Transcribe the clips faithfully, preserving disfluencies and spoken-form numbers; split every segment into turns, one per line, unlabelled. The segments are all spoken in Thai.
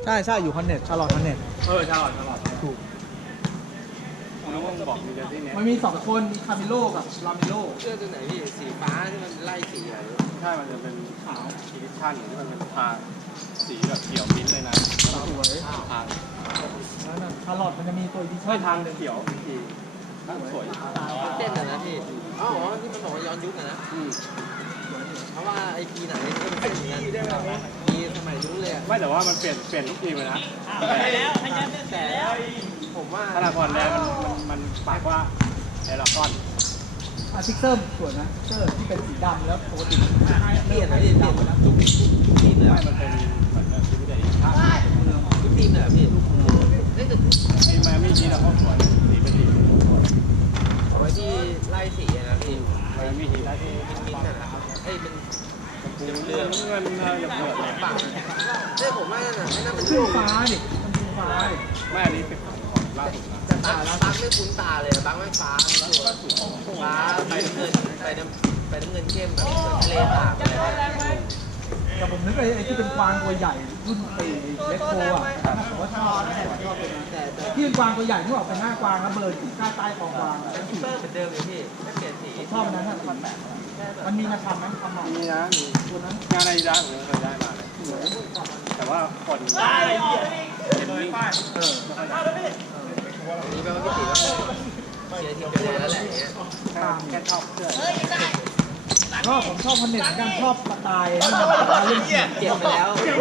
ใช่ใช่อยู่คอนเน็ตชาร์ลอตคอนเน็ต
เออชาลอตชาลอต
ถูก
ผมนึกว่ามึงบอกมีเจอร์ซี่เนี้ย
มันมีสองคนมีคามิโลกับลามิโล
เสื้อตัวไหนพี่สีฟ้าที่มันไล่สีอะไร
ใช่มันจะเป็นขาวอีดิชั่นที่มันเป็นทาสีแบบเขียวมิ้นท์เลยนะ
สวย
ทาง
แล้วนั่นชาร์ลอตมันจะมีตัวอีดิชั่
ไม่
น
ทางเขียวอีกทีสวย
เต้นนะพี่อ๋อที่มันบอกว่าย้อนยุคนะนะ
อืม
เพราะว่าไอพีไหนก็เป็นเหมือนกันมีสมัยนู้นเลย
ไม่แต่ว่ามันเปลี่ยนเปลี่ยนทุกทีมเลยนะ
แต่ผมว่า
ขนาดก่อนแรกมันมันมันปากว่าเอลคอน
อาร์ติเซอร์สวยนะเซอร์ที่เป็นสีดำแล้วปกติ
เปลี่ยนนะพี่เปลี่ยนนะทุกทุกทีมเลย
ไม่มันเป็นเหมือนทีมใหญ่อีกท่า
ทุกทีมเลยพี่ทุกคนเล่นแต่
ไอ้แมมี่ฮีทอะเขาสวยสีเป็นสีสวย
เอาไว้ที่ไล่สีนะพี่
แมมี่ฮีทได้ที่
มิ้นท์นะครับเอ้ยเป็น
ปูเรื่องเงินเอออย่าเปิดเลย
ปากเอ้ยผมว่านั่นน่ะไอ้นั่นมัน
ชื่อฟ้าดิมันชื่อฟ้าดิ
ไม่อันนี้เป็นของล่าสุดนะ
จะตายแล้ว
บังไม่คุ้นตาเลยบังไม่ฟ้าฟ้าไปน้ำเงินไปน้ำไปน้ำเงินเข้มแบบทะเลสาบอะไรแบบนี้
แต่ผมนึกไอ้ไอ้ที่เป็นกวางตัวใหญ่รุ่นไอ้เล็กโคอ่ะผมว่าชอบนะชอบเลยนะ
แต่แต่
ที่เป็นกวางตัวใหญ่ที่บอกเป็นหน้ากวางแล้วเบิร์นข้างใต้ของกวาง
เป็นซูเปอร์เหมือนเดิมเลยพี่ไม่เปลี่ยนสี
ชอบนั้นนะมันมีนะทำนะทำใหม่
มีนะมี
ตัวนั้น
งานในร้านผมเคยได้มาเลยแต่ว่าคนเห็นวิ่ง
เออ
นี่แปลว่าพี่ตีก็เชียร์ทีมเดียวแล้วแหละเนี้ย
ตามแค่ชอบเสื้อ
ก็ผมชอบคอนเน็ตเหมือนกันชอบสไตล์ที่มันแบบว่าเล่นเกม
เก็บไปแล้ว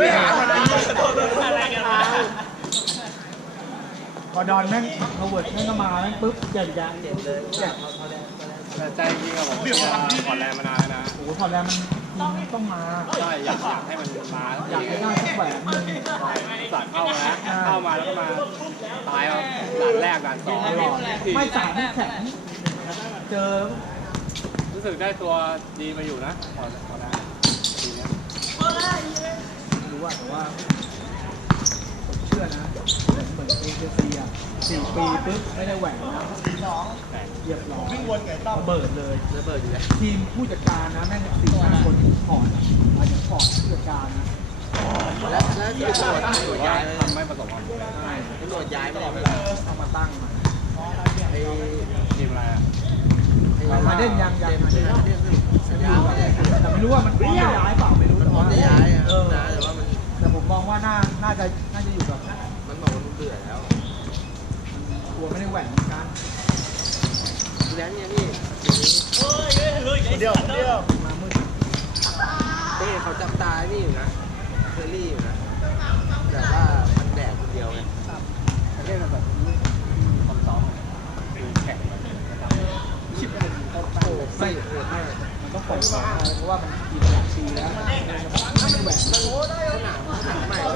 พอดอนแม่งพอเวิร์ดแม่งก็มาแม่งปุ๊บเจ็บยาง
เก็บเลยเก็บเขาเขาได้เขาได้
แต่ใจจริงอะผมจะผ่อนแรงมานานนะ
โอ้โหพอแล้วมันต้องต้องมา
ใช่อยากอยากให้มันมา
อยากให้ได้สักแหวนหนึ่ง
สาดเข้ามาแล้วเข้ามาแล้วก็มาตายเอาด่านแรกด่านสอง
ตลอดไม่สายไม่แข็งเจอ
รู้สึกได้ตัวดีมาอยู่นะพอพอได้ทีเนี้ย
รู้ว่าแต่ว่าผมเชื่อนะเหมือนเหมือนเอเจซีอ่ะสี่ปีปุ๊บไม่ได้แหวนนะเหยียบหลอระเบิดเลย
ระเบิดอยู่แล้ว
ทีมผู้จัดการนะแม่งสี่ห้าคนถอดหมายถึงถอดผู้จัดการนะ
แล้วแล้วที่ตำรวจตำร
ถื
ว
อ
จ
ว่า
ย้าย
ทำไม่ประสบความสำเร็จ
ตำรวจย้ายไม่ได้ไม่
เอามาตั้งมา
ไอ้
ทีมอะไรอะ
มาเด่นยังยัง
มาเด่นมาเด่นย้ายไม่ได้
แต่ไม่รู้ว่ามันพร้อมจะย้ายเปล่าไม่รู้
มัน
แต่
พร้อม
ว่า
จะย้ายอ่ะ
เออ
นะแต่ว่ามัน
แต่ผมมองว่าน่าน่าจะน่าจะอยู่กับ
มันบอกว่ามันเบื่อแล้ว
กลัวไม่ได้แหวนเหมือนกัน
ดูแล้วเนี่ยพี่
เดียวเดียวมามืด
เต้เขาจับตานี่อยู่นะเคอรี่อยู่นะแต่ว่ามันแดดคนเดียวไง
เล่นแบบความซ้อมคือแข่งแบบนะครับชิปเป็นต้น
โอ้ไส้โหดมาก
มันต้องปล่อยมาเพราะว่ามันกินหลายปีแล้วไม่ได้แหวน
สนามสนามใหม่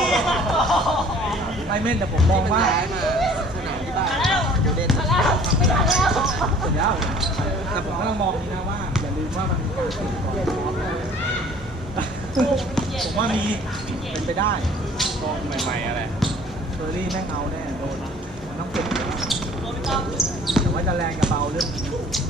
ไม่เม่นแต่ผมมอง
มัน
ว่า
ย้ายมาสนามที่บ้านโดเด่น
เสร็จแล้วแต่ผมก็ต้องมองนี้นะว่าอย่าลืมว่ามันมีการเปลี่ยนก่อนพร้อมนะผมว่ามีเป็นไปได้
ก็ใหม่ๆอะไร
เฟอร์รี่แม่งเอาแน่โดนมันต้องเปลี่ยนแต่ว่าจะแรงกับเบาเรื่องนี้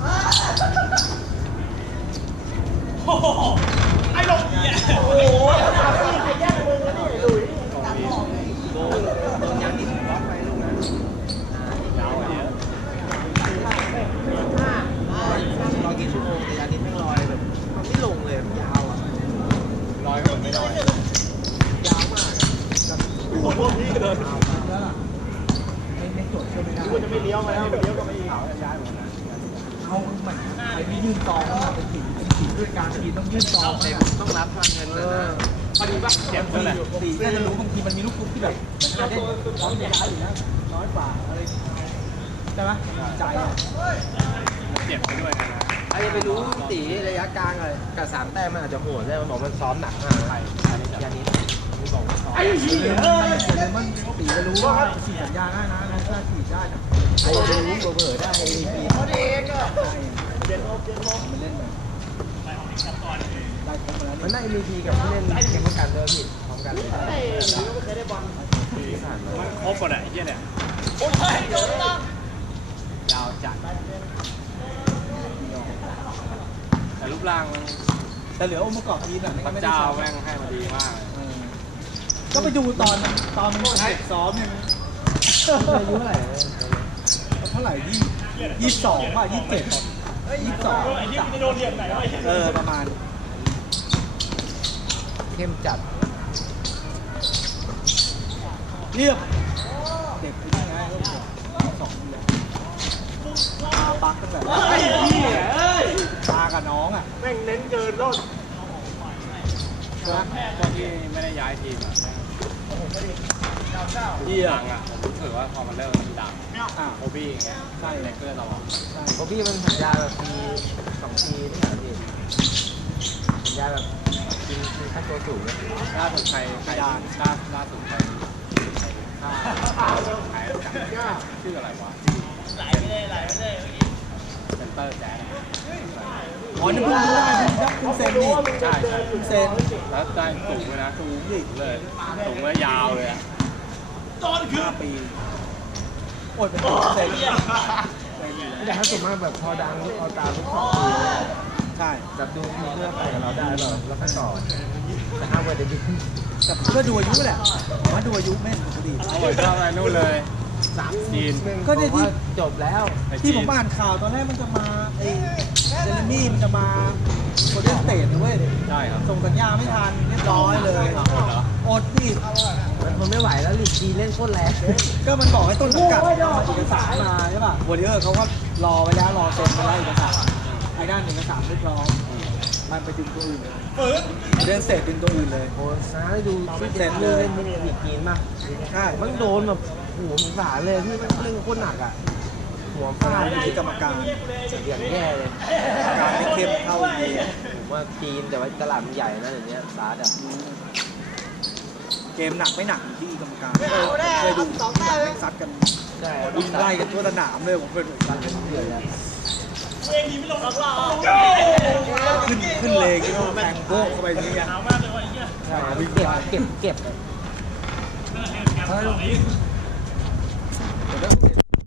ไอ้ลงเนี่ยโอ้โหใครแย่งมือแล้วนี่ลุย
ก็มี
โดนโดนยังดิบล็อกไปลูกนั้น
ยาวเยอะ
รอกี่ชั่วโมงแต่ยาดิบไม่ลอยแบบมันไม่ลงเลยมันยาวอ่ะ
ลอยก็ไม่ลอย
ยาวมาก
โอ้โหพี่เดิน
แล้วล่ะไม่ไม่จดช่วยไม่ได้
กูจะไม่เลี้ยวมาแล้วเลี้ยวก็ไม่อีก
ขาวย้ายหมดนะ
เอาเหมือนใครไม่ยื่นซองมาเป็นสีเป็นสีด้วยการทีต้องยื่นซอง
เต็
มาม
ต้องรับพลังเงิน
เอ
เลย
อ
นะ
พอดีป่ะเจ็บด้วยแหละ
สีน่าจะรู้บางทีมันมีลูกคุกที่แบบเหมือนการเล่นร้อนย้ายอยู่แล้วน้อยกว่าอะไรใช่ไหมใจอ่ะ
เจ็บไปด้วยนะ
ใครจะไปรู้ตีระยะกลางเลยกับสามแต้มมันอาจจะโหดได้มันบอกมันซ้อมหนักมาก
ใครอันนี้จะ
ยานิดมันบอกว่าซ้อม
ไอ้เหี้ย
เออมันตีจะรู้ว่าสีสัญญาได้นะน้องถ้าสีได้นะ
ใครจะไปรู้เบื่อๆได้ไอ้ปี
เขาเองอ่ะเด่นลบเด่นลบ
มันเล่นแบบได้ครบมาแล้ว
มันน่า เอ็ม วี พี กับผู้เล่นแข่งกันด้วยพี่พร้อมกันเลย
ไอ้หนูไม่เคยได้บอล
ที่ผ่านมา
มันครบหมดอะไอ้เหี้ยเนี่ย
โอ้ยโดนต้อง
ยาวจัดแต่รูปร่างมัน
แต่เหลือองค์ประกอบทีมแบบ
พระ
ไม่ได้
เจ้า
ซ้อม
แม่งให้มาดีมาก
เออก็ไปดูตอนมันตอนมันเด็กซ้อมเนี่ยมัน
อายุเท่าไหร่
เท่าไหร่ยี่ยี่สิบสองป่ะยี่สิบเจ็ดยี่สิบสอง
ไอ้ที่จะโดนเหลี่ยมไหนวะ
เออประมาณ
เข้มจัด
เรียบเด็กเป็นยังไงก็เด็กสองเดือนปักกันแบบ
ไอ้เหี้ยเอ้ย
ตากับน้องอ่ะ
แม่งเน้นเกินรถนะตอนที่ไม่ได้ย้ายทีมอ่ะที่หลังอ่ะผมรู้สึกว่าพอมันเริ่มมันดัง
อ่า
โอบี้อย่างเงี้ยใช่ในเพื่อนเราอ่ะ
ใช่
เพราะพี่มันสัญญาแบบปีสองปีนี่เหรอพี่สัญญาแบบกินกินค่าตัวสูงเลย
ล่าสุดใครใครล่าล่าสุดใครใครฆ่าใครจับชื่ออะไรวะ
ไหลไปเลยไหลไปเลยเมื่อกี้
เซนเตอร์แจ๊ส
อ๋อนี่เพิ่งรู้ได้คุณครับคุณเซนนี่
ใช่ใช่
คุณเซน
แล้วได้สูงเลยนะ
สูงดิ
เลยสูงแล้วยาวเลยอ่ะ
ตอนคือ
ห้าปีโอ้ยเป็นคุณเซน
แต่ถ้าสมมติแบบพอดังเอาตามทุกสองปี
ใช่
แบบดูทีเพื่อไปกับเราได้หรอแล้วก็ต่อแต่ห้ามเวอร์เดบิว
แต่เพื่อดูอายุแหละผมว่าดูอายุไม่ถูกดี
โอ้ยก็อะไรนู่นเลยสามจีน
ก็เนี่ยที่
จบแล้ว
ที่ผมอ่านข่าวตอนแรกมันจะมาไอ้เจเรมี่มันจะมาโคเดนสเตทนะเว้ย
ใช่ครับ
ส่งสัญญาไม่ทันเรียบร้อยเลยอดพี่
มันทนไม่ไหวแล้วลีกจีนเล่นโคตรแรง
ก็มันบอกให้ต้นสังกัดเอาเอกสารมาใช่ป่ะวอริเออร์เขาก็รอไว้แล้วรอเซ็นมาแล้วเอกสารไอ้ด้านเอกสารไม่พร้อมมันไปดึงตัวอื่นเลยเดนสเตทดึงตัวอื่นเลย
โอ้ซ้ายดูซิเซนเล่นไม่ได้ลีกจีนป่ะ
ใช่
มันโดนแบบหัวสงสารเลยที่มันเล่นโคตรหนักอ่ะหัวฟาด
อยู่ที่กรรมการ
อย่างแย่เลย
การไม่เข้มเข้าดี
ผมว่าจีนแต่ว่าตลาดมันใหญ่นะเดี๋ยวนี้ซาร์ดอ่ะ
เกมหนักไม่หนักอยู่ที่กรรมการเคยดูสองแต้มซัดกัน
ใช่
วิ่งไล่กันทั่วสนามเลยผมเคยดู
ตอนเป็นเดือดแล้ว
เองยิงไม่ลงหรอกเรา
ขึ้นขึ้นเลงก็แทงโก้เข้าไปอย่างเงี้ย
หนาวมากเลยว่ะไอ้เหี้ย
ใช่เก็บเก็บเก็บ
เออเรียนแกมสองนี้
แต่ถ้า